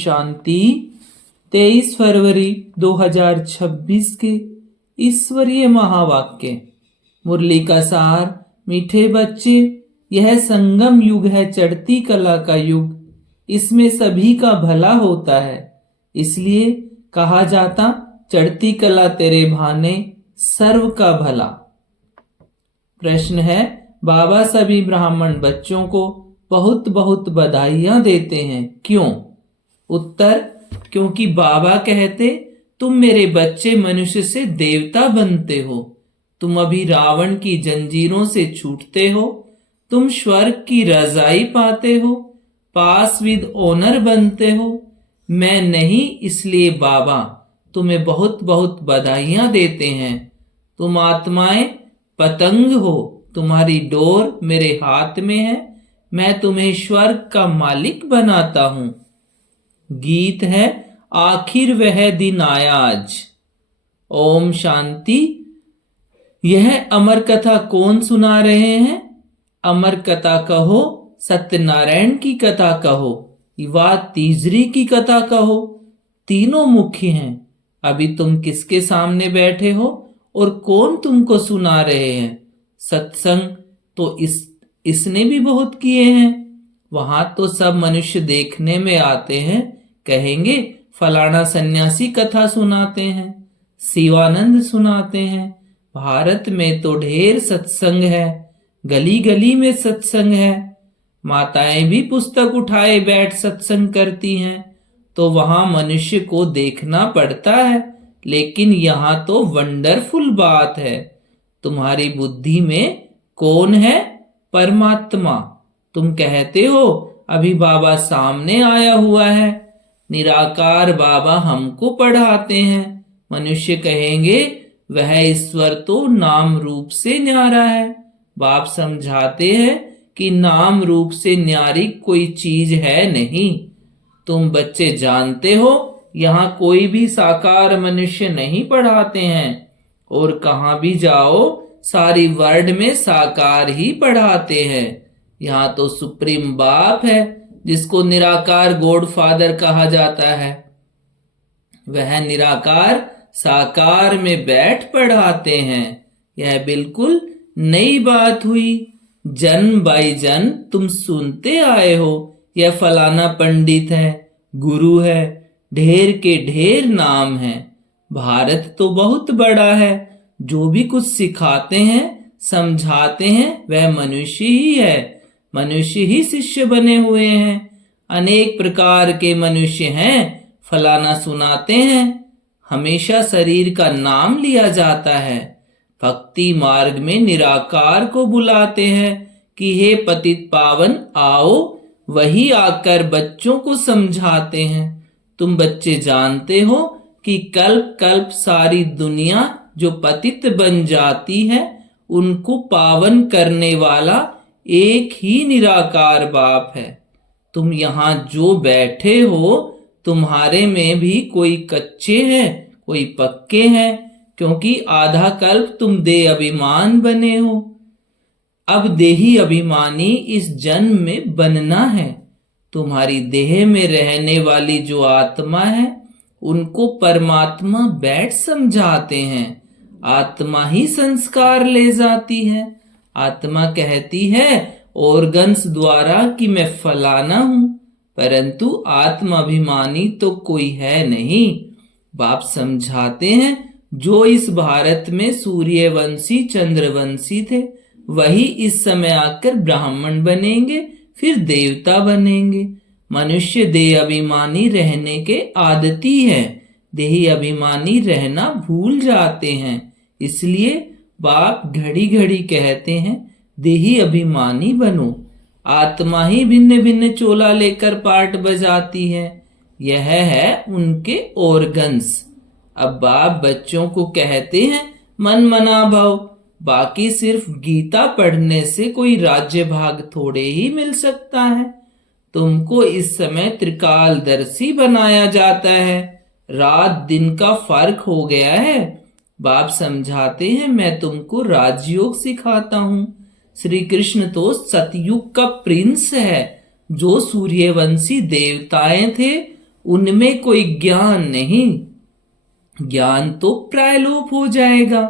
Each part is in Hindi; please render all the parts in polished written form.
शांति 23 फरवरी 2026 के ईश्वरीय महावाक्य। मुरली का सार। मीठे बच्चे, यह संगम युग है, चढ़ती कला का युग। इसमें सभी का भला होता है, इसलिए कहा जाता चढ़ती कला तेरे भाने सर्व का भला। प्रश्न है, बाबा सभी ब्राह्मण बच्चों को बहुत बहुत बधाइयां देते हैं, क्यों? उत्तर, क्योंकि बाबा कहते तुम मेरे बच्चे मनुष्य से देवता बनते हो। तुम अभी रावण की जंजीरों से छूटते हो। तुम स्वर्ग की रजाई पाते हो, पास विद ऑनर बनते हो। मैं नहीं, इसलिए बाबा तुम्हें बहुत बहुत बधाइयां देते हैं। तुम आत्माएं पतंग हो, तुम्हारी डोर मेरे हाथ में है। मैं तुम्हें स्वर्ग का मालिक बनाता हूं। गीत है, आखिर वह दिन आया आज। ओम शांति। यह अमर कथा कौन सुना रहे हैं? अमर कथा कहो, सत्यनारायण की कथा कहो, वा तीजरी की कथा कहो, तीनों मुख्य हैं। अभी तुम किसके सामने बैठे हो और कौन तुमको सुना रहे हैं? सत्संग तो इसने भी बहुत किए हैं। वहां तो सब मनुष्य देखने में आते हैं, कहेंगे फलाना सन्यासी कथा सुनाते हैं, शिवानंद सुनाते हैं। भारत में तो ढेर सत्संग है, गली गली में सत्संग है। माताएं भी पुस्तक उठाए बैठ सत्संग करती हैं, तो वहां मनुष्य को देखना पड़ता है। लेकिन यहाँ तो वंडरफुल बात है, तुम्हारी बुद्धि में कौन है? परमात्मा। तुम कहते हो अभी बाबा सामने आया हुआ है, निराकार बाबा हमको पढ़ाते हैं। मनुष्य कहेंगे वह ईश्वर तो नाम रूप से न्यारा है। बाप समझाते हैं कि नाम रूप से न्यारी कोई चीज है नहीं। तुम बच्चे जानते हो यहाँ कोई भी साकार मनुष्य नहीं पढ़ाते हैं, और कहाँ भी जाओ सारी वर्ल्ड में साकार ही पढ़ाते हैं। यहाँ तो सुप्रीम बाप है, जिसको निराकार गॉड फादर कहा जाता है। वह निराकार साकार में बैठ पढ़ाते हैं। यह बिल्कुल नई बात हुई। जन बाई जन तुम सुनते आए हो, यह फलाना पंडित है, गुरु है, ढेर के ढेर नाम है। भारत तो बहुत बड़ा है, जो भी कुछ सिखाते हैं समझाते हैं वह मनुष्य ही है। मनुष्य ही शिष्य बने हुए हैं। अनेक प्रकार के मनुष्य हैं, फलाना सुनाते हैं। हमेशा शरीर का नाम लिया जाता है। भक्ति मार्ग में निराकार को बुलाते हैं कि हे पतित पावन आओ, वही आकर बच्चों को समझाते हैं। तुम बच्चे जानते हो कि कल्प कल्प सारी दुनिया जो पतित बन जाती है, उनको पावन करने वाला एक ही निराकार बाप है। तुम यहाँ जो बैठे हो, तुम्हारे में भी कोई कच्चे हैं, कोई पक्के हैं, क्योंकि आधा कल्प तुम देह अभिमान बने हो। अब देही अभिमानी इस जन्म में बनना है। तुम्हारी देह में रहने वाली जो आत्मा है, उनको परमात्मा बैठ समझाते हैं। आत्मा ही संस्कार ले जाती है। आत्मा कहती है ऑर्गन्स द्वारा कि मैं फलाना हूं, परंतु आत्माभिमानी तो कोई है नहीं। बाप समझाते हैं जो इस भारत में सूर्यवंशी चंद्रवंशी थे, वही इस समय आकर ब्राह्मण बनेंगे, फिर देवता बनेंगे। मनुष्य देह अभिमानी रहने के आदती है, देही अभिमानी रहना भूल जाते हैं। इसलिए बाप घड़ी घड़ी कहते हैं देही अभिमानी बनो। आत्मा ही भिन्न भिन्न चोला लेकर पार्ट बजाती है, यह है उनके ऑर्गन्स। अब बाप बच्चों को कहते हैं मन मना भव। बाकी सिर्फ गीता पढ़ने से कोई राज्य भाग थोड़े ही मिल सकता है। तुमको इस समय त्रिकालदर्शी बनाया जाता है। रात दिन का फर्क हो गया है। बाप समझाते हैं मैं तुमको राजयोग सिखाता हूं। श्री कृष्ण तो सतयुग का प्रिंस है। जो सूर्यवंशी देवताएं थे उनमें कोई ज्ञान नहीं। ज्ञान तो प्रायलोप हो जाएगा।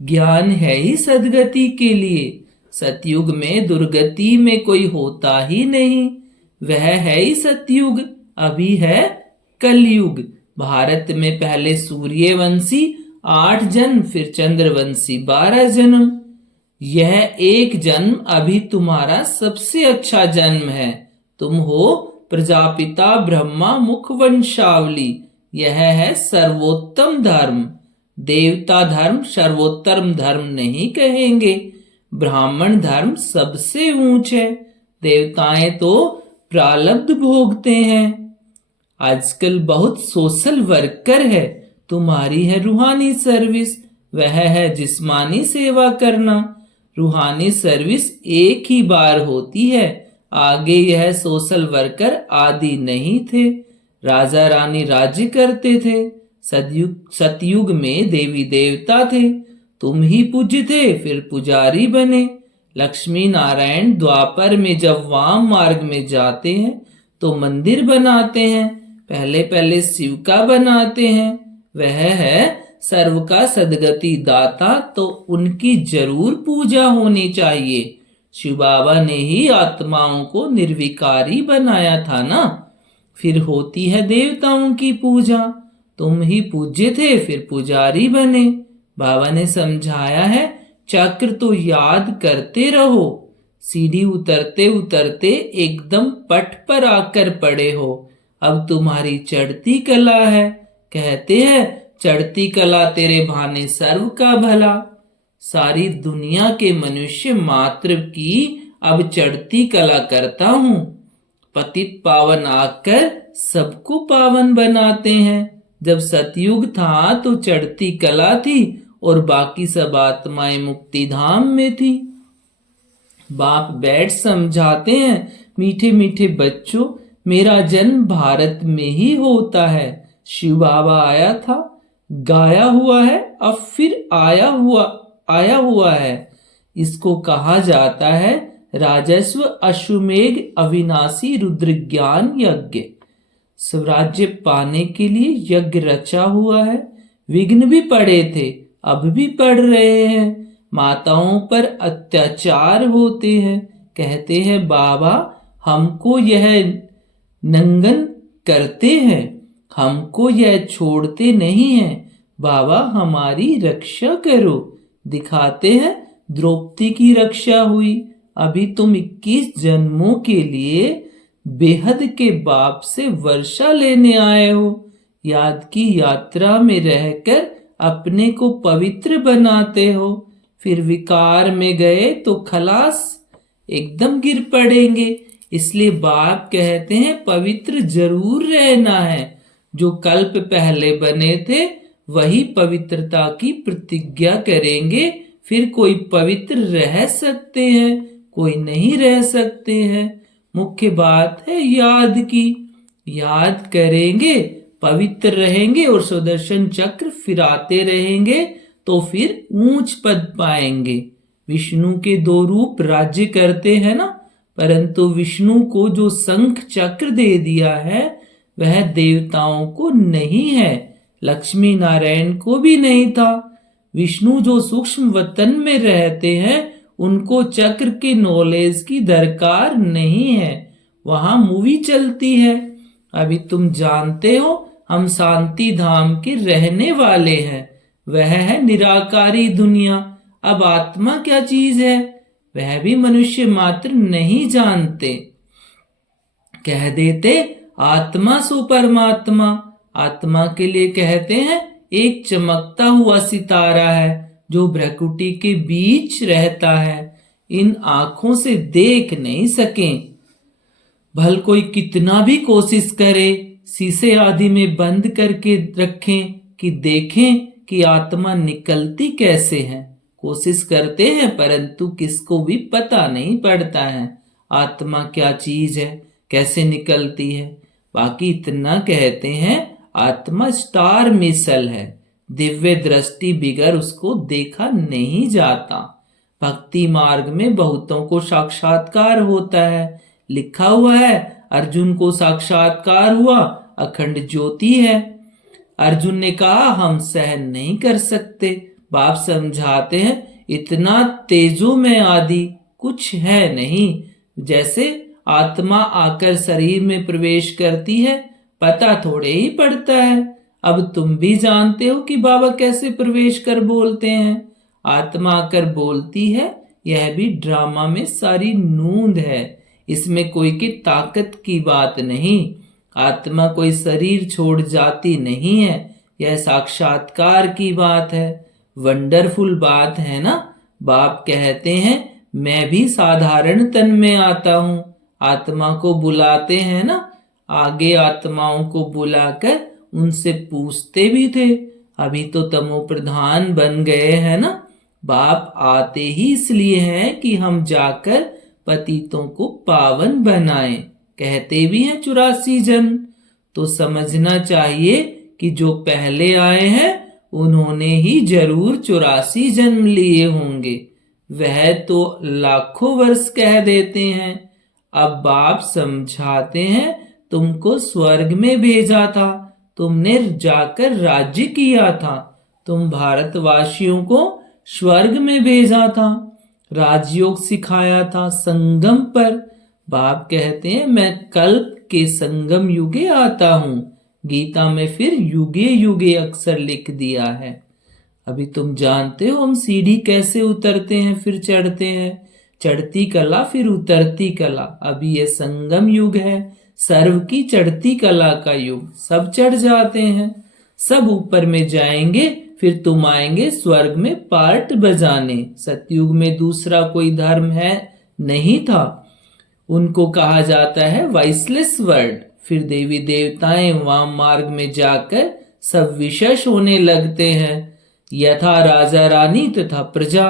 ज्ञान है ही सद्गति के लिए। सतयुग में दुर्गति में कोई होता ही नहीं। वह है ही सतयुग, अभी है कलयुग। भारत में पहले सूर्यवंशी 8 जन्म, फिर चंद्रवंशी 12 जन्म। यह एक जन्म अभी तुम्हारा सबसे अच्छा जन्म है। तुम हो प्रजापिता ब्रह्मा मुख वंशावली। यह है सर्वोत्तम धर्म। देवता धर्म सर्वोत्तम धर्म नहीं कहेंगे। ब्राह्मण धर्म सबसे ऊंच है। देवताएं तो प्रारब्ध भोगते हैं। आजकल बहुत सोशल वर्कर है। तुम्हारी है रूहानी सर्विस, वह है जिस्मानी सेवा करना। रूहानी सर्विस एक ही बार होती है। आगे यह सोशल वर्कर आदि नहीं थे। राजा रानी राज्य करते थे। सतयुग में देवी देवता थे। तुम ही पूज्य थे, फिर पुजारी बने। लक्ष्मी नारायण द्वापर में जब वाम मार्ग में जाते हैं तो मंदिर बनाते हैं। पहले पहले शिव का बनाते हैं। वह है सर्व का सदगति दाता, तो उनकी जरूर पूजा होनी चाहिए। शिव बाबा ने ही आत्माओं को निर्विकारी बनाया था ना। फिर होती है देवताओं की पूजा। तुम ही पूज्य थे, फिर पुजारी बने। बाबा ने समझाया है, चक्र तो याद करते रहो। सीढ़ी उतरते उतरते एकदम पट पर आकर पड़े हो। अब तुम्हारी चढ़ती कला है। कहते हैं चढ़ती कला तेरे भाने सर्व का भला। सारी दुनिया के मनुष्य मात्र की अब चढ़ती कला करता हूं। पतित पावन आकर सबको पावन बनाते हैं। जब सतयुग था तो चढ़ती कला थी और बाकी सब आत्माएं मुक्ति धाम में थी। बाप बैठ समझाते हैं, मीठे मीठे बच्चों, मेरा जन्म भारत में ही होता है। शिव बाबा आया था, गाया हुआ है, अब फिर आया हुआ है। इसको कहा जाता है राजस्व अश्वमेघ अविनाशी रुद्र ज्ञान यज्ञ। स्वराज्य पाने के लिए यज्ञ रचा हुआ है। विघ्न भी पड़े थे, अब भी पड़ रहे हैं। माताओं पर अत्याचार होते हैं। कहते हैं बाबा हमको यह नंगन करते हैं, हमको यह छोड़ते नहीं हैं। बाबा हमारी रक्षा करो। दिखाते हैं द्रौपदी की रक्षा हुई। अभी तुम 21 जन्मों के लिए बेहद के बाप से वर्षा लेने आए हो। याद की यात्रा में रहकर अपने को पवित्र बनाते हो। फिर विकार में गए तो खलास, एकदम गिर पड़ेंगे। इसलिए बाप कहते हैं पवित्र जरूर रहना है। जो कल्प पहले बने थे वही पवित्रता की प्रतिज्ञा करेंगे। फिर कोई पवित्र रह सकते हैं, कोई नहीं रह सकते हैं। मुख्य बात है याद की। याद करेंगे, पवित्र रहेंगे और सुदर्शन चक्र फिराते रहेंगे तो फिर ऊंच पद पाएंगे। विष्णु के 2 रूप राज्य करते हैं ना, परंतु विष्णु को जो शंख चक्र दे दिया है वह देवताओं को नहीं है, लक्ष्मी नारायण को भी नहीं था। विष्णु जो सूक्ष्म वतन में रहते हैं उनको चक्र के नॉलेज की दरकार नहीं है। वहां मूवी चलती है। अभी तुम जानते हो हम शांति धाम के रहने वाले हैं। वह है निराकारी दुनिया। अब आत्मा क्या चीज है वह भी मनुष्य मात्र नहीं जानते। कह देते आत्मा सो परमात्मा। आत्मा के लिए कहते हैं एक चमकता हुआ सितारा है जो भ्रकुटी के बीच रहता है। इन आंखों से देख नहीं सके, भल कोई कितना भी कोशिश करे। शीशे आदि में बंद करके रखें कि देखें कि आत्मा निकलती कैसे है। कोशिश करते हैं परंतु किसको भी पता नहीं पड़ता है आत्मा क्या चीज है, कैसे निकलती है। बाकी इतना कहते हैं आत्मा स्टार मिसल है। दिव्य दृष्टि बिगर उसको देखा नहीं जाता। भक्ति मार्ग में बहुतों को साक्षात्कार होता है। लिखा हुआ है अर्जुन को साक्षात्कार हुआ अखंड ज्योति है। अर्जुन ने कहा हम सहन नहीं कर सकते। बाप समझाते हैं इतना तेजो में आदि कुछ है नहीं। जैसे आत्मा आकर शरीर में प्रवेश करती है पता थोड़े ही पड़ता है। अब तुम भी जानते हो कि बाबा कैसे प्रवेश कर बोलते हैं। आत्मा आकर बोलती है, यह भी ड्रामा में सारी नूंद है। इसमें कोई की ताकत की बात नहीं। आत्मा कोई शरीर छोड़ जाती नहीं है, यह साक्षात्कार की बात है। वंडरफुल बात है ना। बाप कहते हैं मैं भी साधारण तन में आता हूं। आत्मा को बुलाते हैं ना, आगे आत्माओं को बुलाकर उनसे पूछते भी थे। अभी तो तमो प्रधान बन गए हैं ना। बाप आते ही इसलिए हैं कि हम जाकर पतितों को पावन बनाएं। कहते भी हैं 84 जन। तो समझना चाहिए कि जो पहले आए हैं उन्होंने ही जरूर 84 जन्म लिए होंगे। वह तो लाखों वर्ष कह देते हैं। अब बाप समझाते हैं तुमको स्वर्ग में भेजा था, तुमने जाकर राज्य किया था। तुम भारतवासियों को स्वर्ग में भेजा था, राजयोग सिखाया था संगम पर। बाप कहते हैं मैं कल्प के संगम युगे आता हूं। गीता में फिर युगे युगे अक्षर लिख दिया है। अभी तुम जानते हो हम सीढ़ी कैसे उतरते हैं फिर चढ़ते हैं। चढ़ती कला फिर उतरती कला। अभी ये संगम युग है, सर्व की चढ़ती कला का युग। सब चढ़ जाते हैं, सब ऊपर में जाएंगे, फिर तुम आएंगे स्वर्ग में पार्ट बजाने। सतयुग में दूसरा कोई धर्म है नहीं था, उनको कहा जाता है वाइसलेस वर्ल्ड। फिर देवी देवताएं वाम मार्ग में जाकर सब विशेष होने लगते हैं, यथा राजा रानी तथा प्रजा।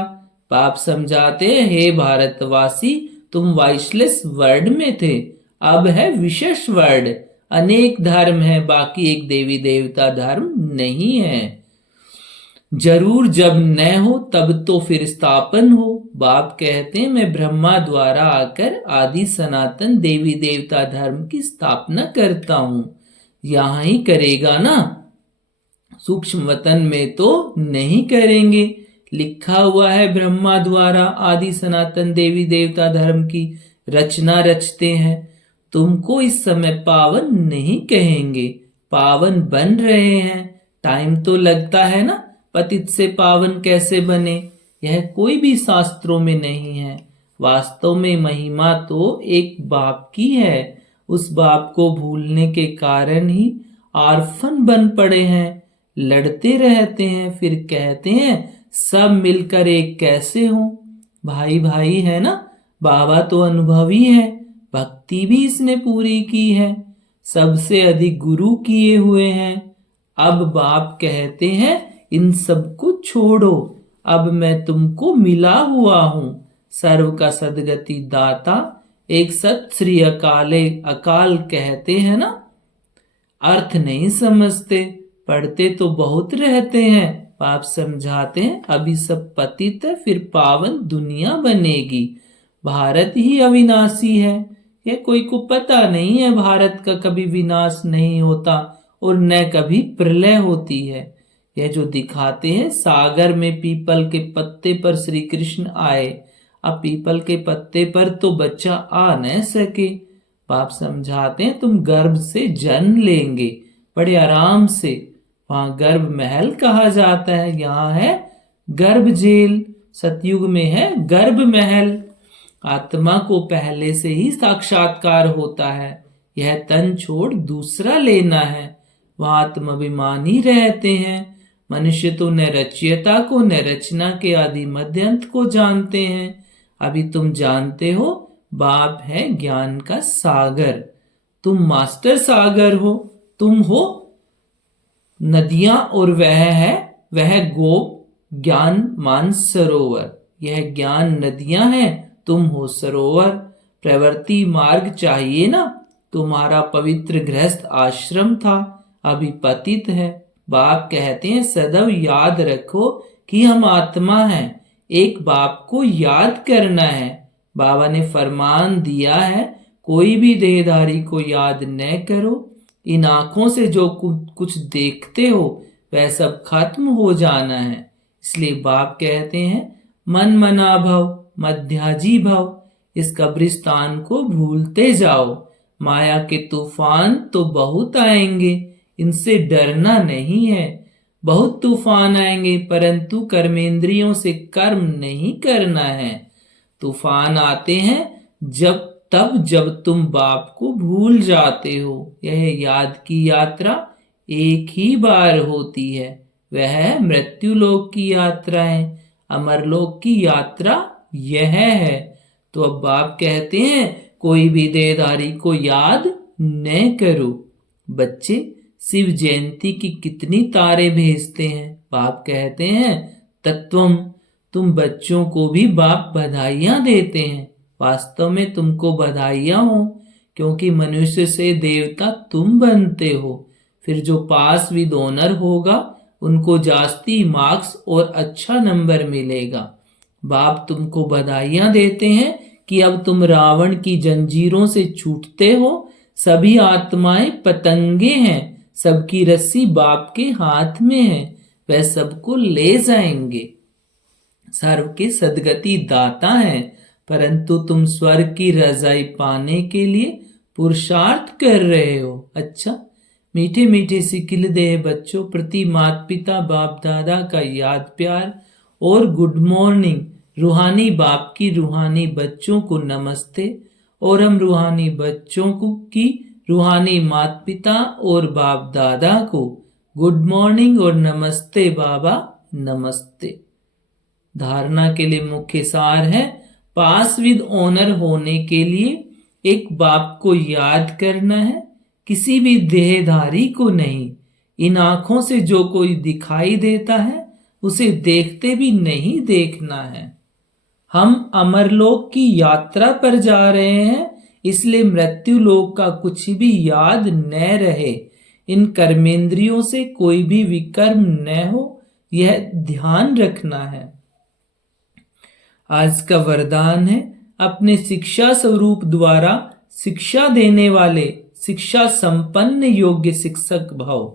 पाप समझाते हैं हे भारतवासी तुम वाइसलेस वर्ल्ड में थे, अब है विशेष वर्ल्ड। अनेक धर्म है, बाकी एक देवी देवता धर्म नहीं है। जरूर जब न हो तब तो फिर स्थापन हो। बाप कहते हैं मैं ब्रह्मा द्वारा आकर आदि सनातन देवी देवता धर्म की स्थापना करता हूं। यहां ही करेगा ना, सूक्ष्म वतन में तो नहीं करेंगे। लिखा हुआ है ब्रह्मा द्वारा आदि सनातन देवी देवता धर्म की रचना रचते हैं। तुमको इस समय पावन नहीं कहेंगे, पावन बन रहे हैं। टाइम तो लगता है ना, पतित से पावन कैसे बने यह कोई भी शास्त्रों में नहीं है। वास्तव में महिमा तो एक बाप की है। उस बाप को भूलने के कारण ही ऑर्फन बन पड़े हैं, लड़ते रहते हैं, फिर कहते हैं सब मिलकर एक कैसे हो। भाई भाई है ना। बाबा तो अनुभवी है, भक्ति भी इसने पूरी की है, सबसे अधिक गुरु किए हुए हैं। अब बाप कहते हैं इन सबको छोड़ो, अब मैं तुमको मिला हुआ हूं। सर्व का सदगति दाता, एक सत श्री अकाले। अकाल कहते हैं ना, अर्थ नहीं समझते, पढ़ते तो बहुत रहते हैं। पाप समझाते हैं अभी सब पतित है, फिर पावन दुनिया बनेगी। भारत ही अविनाशी है, यह कोई को पता नहीं है। भारत का कभी विनाश नहीं होता और न कभी प्रलय होती है। यह जो दिखाते हैं सागर में पीपल के पत्ते पर श्री कृष्ण आए, अब पीपल के पत्ते पर तो बच्चा आ न सके। बाप समझाते हैं तुम गर्भ से जन्म लेंगे बड़े आराम से। वहां गर्भ महल कहा जाता है, यहाँ है गर्भ जेल। सतयुग में है गर्भ महल। आत्मा को पहले से ही साक्षात्कार होता है, यह तन छोड़ दूसरा लेना है। वहां आत्माभिमानी रहते हैं। मनुष्य तो न रचयिता को न रचना के आदि मध्यंत को जानते हैं। अभी तुम जानते हो बाप है ज्ञान का सागर, तुम मास्टर सागर हो। तुम हो नदियां और वह गोप ज्ञान मान सरोवर। यह ज्ञान नदियां हैं, तुम हो सरोवर। प्रवृत्ति मार्ग चाहिए ना। तुम्हारा पवित्र गृहस्थ आश्रम था, अभी पतित है। बाप कहते हैं सदैव याद रखो कि हम आत्मा हैं, एक बाप को याद करना है। बाबा ने फरमान दिया है कोई भी देहधारी को याद न करो, इन आंखों से जो कुछ देखते हो वह सब खत्म हो जाना है। इसलिए बाप कहते हैं मन मना भव मध्याजी भव, इस कब्रिस्तान को भूलते जाओ। माया के तूफान तो बहुत आएंगे, इनसे डरना नहीं है। बहुत तूफान आएंगे परंतु कर्मेंद्रियों से कर्म नहीं करना है। तूफान आते हैं जब तुम बाप को भूल जाते हो। यह याद की यात्रा एक ही बार होती है, वह है मृत्युलोक की यात्रा है। अमरलोक की यात्रा यह है। तो अब बाप कहते हैं कोई भी देहधारी को याद न करो। बच्चे शिव जयंती की कितनी तारे भेजते हैं। बाप कहते हैं तत्वम, तुम बच्चों को भी बाप बधाइयां देते हैं। वास्तव में तुमको बधाइयां हो, क्योंकि मनुष्य से देवता तुम बनते हो। फिर जो पास विद ऑनर होगा उनको जास्ती मार्क्स और अच्छा नंबर मिलेगा। बाप तुमको बधाइयां देते हैं कि अब तुम रावण की जंजीरों से छूटते हो। सभी आत्माएं पतंगे हैं, सबकी रस्सी बाप के हाथ में है, वह सबको ले जाएंगे। सर्व के सदगति दाता है, परंतु तुम स्वर्ग की रजाई पाने के लिए पुरुषार्थ कर रहे हो। अच्छा, मीठे मीठे सिकिल देह बच्चों प्रति माता पिता बाप दादा का याद प्यार और गुड मॉर्निंग। रूहानी बाप की रूहानी बच्चों को नमस्ते, और हम रूहानी बच्चों को की रूहानी माता पिता और बाप दादा को गुड मॉर्निंग और नमस्ते बाबा नमस्ते। धारणा के लिए मुख्य सार है पास विद ऑनर होने के लिए एक बाप को याद करना है, किसी भी देहधारी को नहीं। इन आंखों से जो कोई दिखाई देता है उसे देखते भी नहीं देखना है। हम अमरलोक की यात्रा पर जा रहे हैं, इसलिए मृत्यु लोक का कुछ भी याद न रहे। इन कर्मेंद्रियों से कोई भी विकर्म न हो, यह ध्यान रखना है। आज का वरदान है अपने शिक्षा स्वरूप द्वारा शिक्षा देने वाले शिक्षा संपन्न योग्य शिक्षक भव।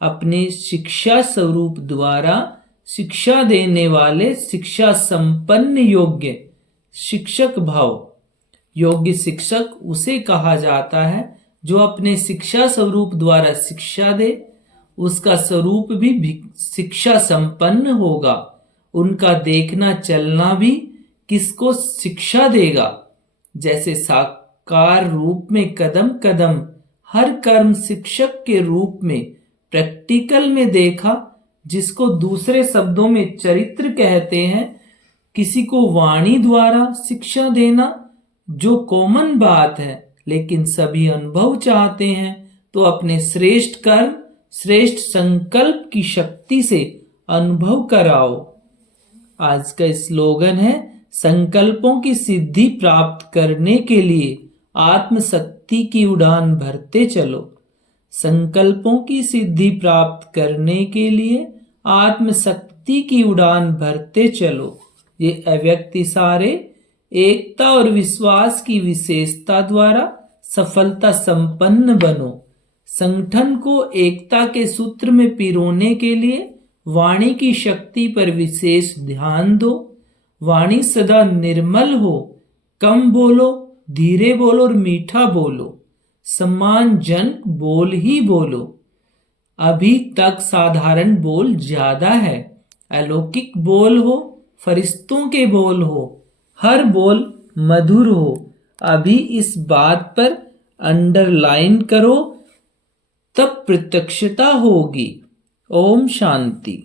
अपने शिक्षा स्वरूप द्वारा शिक्षा देने वाले शिक्षा संपन्न योग्य शिक्षक भव। योग्य शिक्षक उसे कहा जाता है जो अपने शिक्षा स्वरूप द्वारा शिक्षा दे, उसका स्वरूप भी शिक्षा संपन्न होगा। उनका देखना चलना भी किसको शिक्षा देगा। जैसे साकार रूप में कदम कदम हर कर्म शिक्षक के रूप में प्रैक्टिकल में देखा, जिसको दूसरे शब्दों में चरित्र कहते हैं। किसी को वाणी द्वारा शिक्षा देना जो कॉमन बात है, लेकिन सभी अनुभव चाहते हैं तो अपने श्रेष्ठ कर्म श्रेष्ठ संकल्प की शक्ति से अनुभव कराओ। आज का स्लोगन है संकल्पों की सिद्धि प्राप्त करने के लिए आत्मशक्ति की उड़ान भरते चलो। संकल्पों की सिद्धि प्राप्त करने के लिए आत्मशक्ति की उड़ान भरते चलो। ये अव्यक्ति सारे एकता और विश्वास की विशेषता द्वारा सफलता संपन्न बनो। संगठन को एकता के सूत्र में पिरोने के लिए वाणी की शक्ति पर विशेष ध्यान दो। वाणी सदा निर्मल हो, कम बोलो, धीरे बोलो और मीठा बोलो, सम्मानजनक बोल ही बोलो। अभी तक साधारण बोल ज्यादा है, अलौकिक बोल हो, फरिश्तों के बोल हो, हर बोल मधुर हो। अभी इस बात पर अंडरलाइन करो, तब प्रत्यक्षता होगी। ओम शांति।